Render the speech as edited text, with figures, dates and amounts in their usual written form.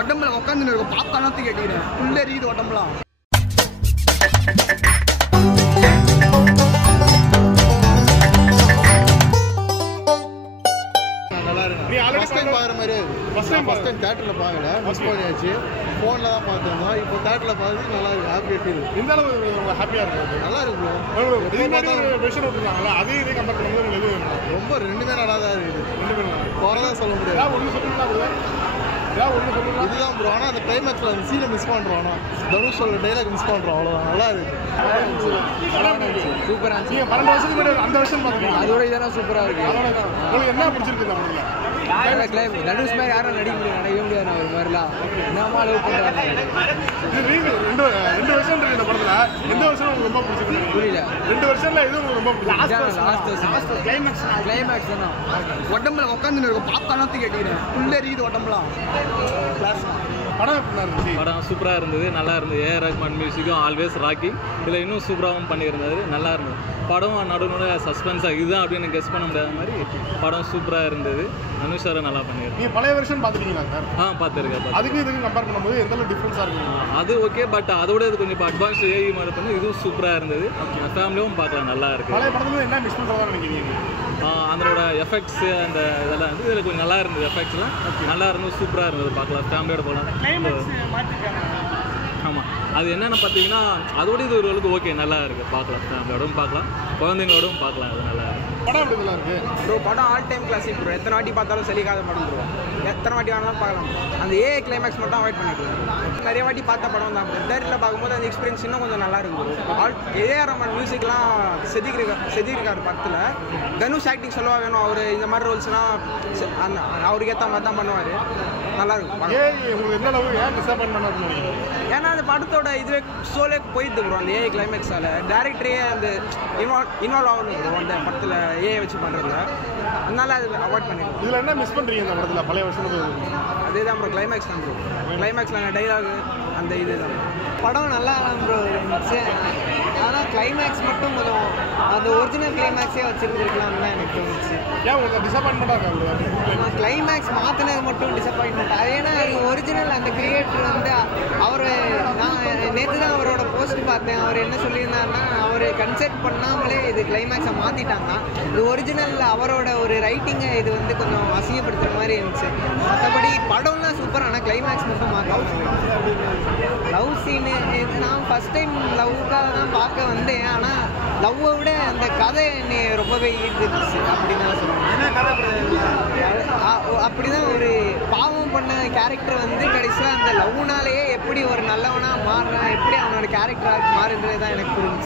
உடம்புல உட்காந்து இருக்கும் பாப்கார்னாத்து கேட்டுக்கிறேன் புள்ள எரியுது உடம்புலாம். ஃபர்ஸ்ட் டைம் பார்க்குற மாதிரி ஃபர்ஸ்ட் டைம் தேட்டரில் பார்க்கல, மிஸ் பண்ணியாச்சு. ஃபோனில் தான் பார்த்துருந்தோம். இப்போ தேட்டரில் பார்த்து நல்லா இருக்கு, ஹாப்பியாக ஃபீல். இந்த அளவு ஹாப்பியாக இருக்கும், நல்லா இருக்கு ப்ரோ. விஷயம் விட்டுருக்காங்களா அதே இதே கம்பேர் பண்ணும்போது எது ரொம்ப ரெண்டுமே நல்லா தான் இருக்குது. குறைதான் சொல்ல முடியாது. ஒன்று சொல்லுங்களா இதுதான் ப்ரோ. ஆனால் அந்த கிளைமேக்ஸில் அந்த சீனை மிஸ் பண்ணுறோம். ஆனால் தனுஷோட டைலாக் மிஸ் பண்ணுறோம், அவ்வளோதான். நல்லா இருக்கு, சூப்பராக இருந்துச்சு. நீங்கள் 12 வருஷத்துக்கு முன்னாடி அந்த வருஷம் பார்த்தீங்கன்னா அதோட இதெல்லாம் சூப்பராக இருக்கு. உங்களுக்கு என்ன பிடிச்சிருக்கு தனுஷ் மாதிரி யாரும் நடிக்க முடியாது நான் ஒரு மாதிரிலாம் என்னமா லவ் பண்ணுறாங்க. ரெண்டு வருஷம் இருக்கு இந்த படத்துல. எந்த வருஷம் உங்களுக்கு ரொம்ப பிடிச்சிருக்கு? புரியல. 2 வருஷம்ல எது உங்களுக்கு ரொம்ப பிடிச்சிருக்கு? லாஸ்ட் கிளைமேக்ஸ் தான். உடம்புல உட்காந்து இருக்கும் பாப்கார்னாத்து கேட்டுக்கிறேன் புள்ள எரியுது உடம்புலாம். படம் எப்படி இருந்துச்சு? படம் சூப்பராக இருந்தது, நல்லா இருந்தது. ஏஆர் ரஹ்மான் மியூசிக்கும் ஆல்வேஸ் ராக்கிங். இதில் இன்னும் சூப்பராகவும் பண்ணியிருந்தாரு, நல்லா இருந்தது. படம் நடுவில் சஸ்பென்ஸாக இதுதான் அப்படின்னு கெஸ் பண்ண முடியாத மாதிரி படம் சூப்பராக இருந்தது. தனுஷ் சார் நல்லா பண்ணியிருக்காரு. நீங்கள் பழைய வருஷன் பார்த்துருக்கீங்களா சார்? பார்த்துருக்கேன். அதுக்கு இதுக்கு கம்பேர் பண்ணும்போது எந்த அளவு டிஃப்ரென்ஸாக இருக்குங்க? அது ஓகே, பட் அதோட இது கொஞ்சம் இப்போ அட்வான்ஸ் ஏஐ மாதிரி பண்ணி இதுவும் சூப்பராக இருந்தது. ஃபேமிலியும் பார்க்கலாம், நல்லா இருக்குது. பழைய படத்துல என்ன மிஸ் பண்ணுறதா நினைக்கிறீங்க? அதனோட எஃபெக்ட்ஸு அந்த இதெல்லாம் வந்து இதில் கொஞ்சம் நல்லா இருந்தது. எஃபெக்ட்ஸ்லாம் நல்லா இருந்தது, சூப்பராக இருந்தது, பார்க்கலாம், ஃபேமிலியோட போகலாம். ஆமாம், அது என்னென்னு பார்த்தீங்கன்னா அதோட இது ஒரு அளவுக்கு ஓகே, நல்லா இருக்குது, பார்க்கலாம், ஃபேமிலியோடவும் பார்க்கலாம், குழந்தைங்களோடவும் பார்க்கலாம். அது நல்லா இருக்குது. படம் எப்படி நல்லா இருக்கு ப்ரோ? படம் ஆல் டைம் கிளாசிக் ப்ரோ. எத்தனை வாட்டி பார்த்தாலும் சலிக்காத படம் ப்ரோ. எத்தனை வாட்டி வேணாலும் பார்க்கலாம். அந்த ஏஐ கிளைமேக்ஸ் மட்டும் அவாய்ட் பண்ணிக்கலாம். நிறைய வாட்டி பார்த்த படம் தான் ப்ரோ. தேட்டரில் பார்க்கும்போது அந்த எக்ஸ்பீரியன்ஸ் இன்னும் கொஞ்சம் நல்லா இருக்கும் ப்ரோ. ஏஆர் ரஹ்மான் மியூசிக்லாம் செதுக்கிருக்காரு படத்தில். தனுஷ் ஆக்டிங் சொல்லவா வேணும். அவர் இந்த மாதிரி ரோல்ஸ்லாம் அந்த அவருக்கு ஏற்ற மாதிரி தான் பண்ணுவார், நல்லா இருக்கும். உங்களுக்கு என்ன அளவு ஏன் டிசப்பாயின்மெண்ட் பண்ணுவீங்க? ஏன்னா அந்த படத்தோட இதுவே சோலே போயிடுது ப்ரோ. அந்த ஏஐ கிளைமேக்ஸால் டேரக்டரே அந்த இன்வால்வ் ஆகணும் ப்ரோ அந்த படத்தில் ஏஐ வச்சு பண்ணுறது. அதனால அது அவாய்ட் பண்ணிடுவோம். இதில் என்ன மிஸ் பண்ணுறீங்க இந்த படத்தில் பழைய வருஷத்துக்கு? அதே தான் ப்ரோ, கிளைமேக்ஸ் தான் ப்ரோ. கிளைமேக்ஸில் அந்த டைலாகு அந்த இது தான். படம் நல்லா ப்ரோ இருந்துச்சு. ஆனால் கிளைமேக்ஸ் மட்டும் கொஞ்சம் அந்த ஒரிஜினல் கிளைமேக்ஸே வச்சுருந்துருக்கலாம்னு தான் எனக்கு தோணுச்சு. ஏன் உங்களுக்கு டிசப்பாயின்மெண்ட்டாக இருக்கா? கிளைமேக்ஸ் மாற்றினது மட்டும் டிசப்பாயின்மெண்ட். அது ஏன்னா ஒரிஜினல் அந்த கிரியேட்டர் வந்து அவர் நான் நேற்று தான் அவரோட போஸ்ட் பார்த்தேன். அவர் என்ன சொல்லியிருந்தாருன்னா அவர் கன்செப்ட் பண்ணாமலே இது கிளைமேக்ஸை மாற்றிட்டாங்க. இது ஒரிஜினல் அவரோட ஒரு ரைட்டிங்கை இது வந்து கொஞ்சம் அசிங்கப்படுத்துகிற மாதிரி இருந்துச்சு. மற்றபடி படம்லாம் சூப்பர், ஆனால் கிளைமேக்ஸ் மட்டும் மாற்ற. லவ் சீனு நான் ஃபஸ்ட் டைம் லவ்க்காக தான் பார்க்க வந்தேன். ஆனால் லவ்வை விட அந்த கதை என்னை ரொம்பவே ஈர்த்துச்சு அப்படின்னு நான் சொல்லுவேன். அப்படிதான் ஒரு பாவம் பண்ண கேரக்டர் வந்து கடைசியாக அந்த லவ்னாலேயே எப்படி ஒரு நல்லவனாக மாறுறான், எப்படி அவனோட கேரக்டராக மாறுன்றது தான் எனக்கு புரிஞ்சுச்சு.